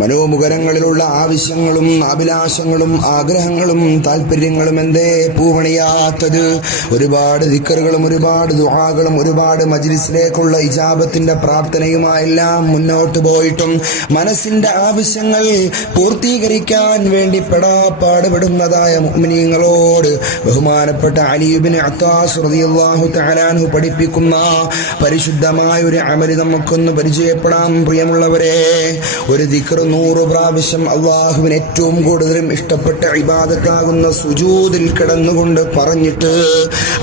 മനോമുഖരങ്ങളിലുള്ള ആവശ്യങ്ങളും അഭിലാഷങ്ങളും ആഗ്രഹങ്ങളും താല്പര്യങ്ങളും എന്തേ പൂവണിയാത്തത്? ഒരുപാട് ദിക്റുകളും ഒരുപാട് ദുആകളും ഒരുപാട് മജ്ലിസിലേക്കുള്ള ഇജാബത്തിന്റെ പ്രാർത്ഥനയുമായെല്ലാം മുന്നോട്ട് പോയിട്ടും മനസ്സിന്റെ ആവശ്യങ്ങൾ പൂർത്തീകരിക്കാൻ വേണ്ടി പാടുപെടുന്നതായ മുഅ്മിനീങ്ങളോട് ബഹുമാനപ്പെട്ട അലി ഇബ്നു അത്താസ് റളിയല്ലാഹു തആല അൻഹു പഠിപ്പിക്കുന്ന പരിശുദ്ധമായ ഒരു അമല് നമുക്കൊന്ന് പരിചയപ്പെടാം. പ്രിയമുള്ളവരെ, ഒരു ദിക്ർ 100 പ്രാവശ്യം അള്ളാഹുവിന് ഏറ്റവും കൂടുതലും ഇഷ്ടപ്പെട്ട ഇബാദത്താകുന്ന സുജൂദിൽ കിടന്നുകൊണ്ട് പറഞ്ഞിട്ട്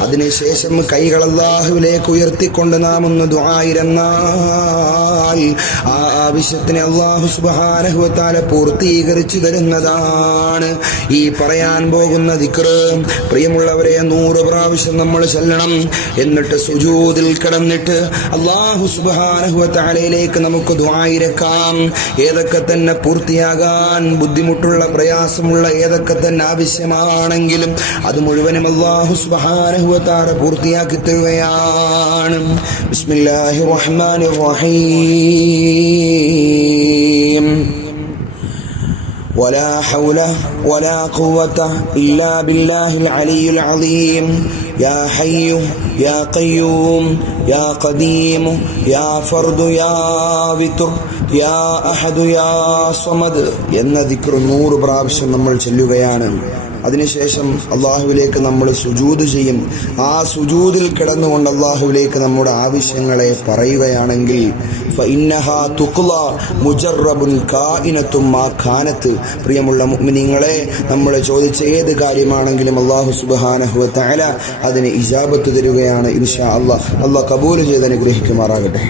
അതിനുശേഷം കൈകൾ അള്ളാഹുവിലേക്ക് ഉയർത്തിക്കൊണ്ട് നാം ഒന്ന് ദുആയിരന്നാൽ ആ ആവശ്യത്തിന് അള്ളാഹു സുബ്ഹാനഹു വ തആല പൂർത്തീകരിച്ചു തരുന്നതാണ് ഈ പറയാൻ പോകുന്ന ദിക്ർ. പ്രിയമുള്ളവരെ, 100 പ്രാവശ്യം നമ്മൾ ചൊല്ലണം. എന്നിട്ട് സുജൂദിൽ കിടന്നിട്ട് അള്ളാഹു സുബ്ഹാനഹു വ തആലയിലേക്ക് നമുക്ക് ദുആയിരക്കാം. ഏതൊക്കെ തന്നെ പൂർത്തിയാകാൻ ബുദ്ധിമുട്ടുള്ള പ്രയാസമുള്ള ഏതൊക്കെ തന്നെ ആവശ്യമാണെങ്കിലും അത് മുഴുവനും അല്ലാഹു സുബ്ഹാനഹു വ തആല പൂർത്തിയാക്കി തരുകയാണ്. ബിസ്മില്ലാഹിർ റഹ്മാനിർ റഹീം. ولا حول ولا قوة إلا بالله العلي العظيم. يا حي يا قيوم يا قديم يا فرد يا وتر يا أحد يا صمد എന്ന ദിക്ർ 100 പ്രാവശ്യം നമ്മൾ ചൊല്ലുകയാണ്. അതിനുശേഷം അള്ളാഹുവിലേക്ക് നമ്മൾ സുജൂദ് ചെയ്യും. ആ സുജൂദിൽ കിടന്നുകൊണ്ട് അള്ളാഹുവിലേക്ക് നമ്മുടെ ആവശ്യങ്ങളെ പറയുകയാണെങ്കിൽ ഫഇന്നഹാ തുഖ്ലാ മുജറബുൻ കായിനത്തും മാ കാനത്ത്. പ്രിയമുള്ള മുഅ്മിനീങ്ങളെ, നമ്മൾ ചോദിച്ച ഏത് കാര്യമാണെങ്കിലും അള്ളാഹു സുബ്ഹാനഹു വ തആല അതിന് ഇജാബത്ത് തരുകയാണ്. ഇൻഷാ അല്ലാഹ്. അള്ളാഹ് കബൂൽ ചെയ്ത് അനുഗ്രഹിക്കുമാറാകട്ടെ.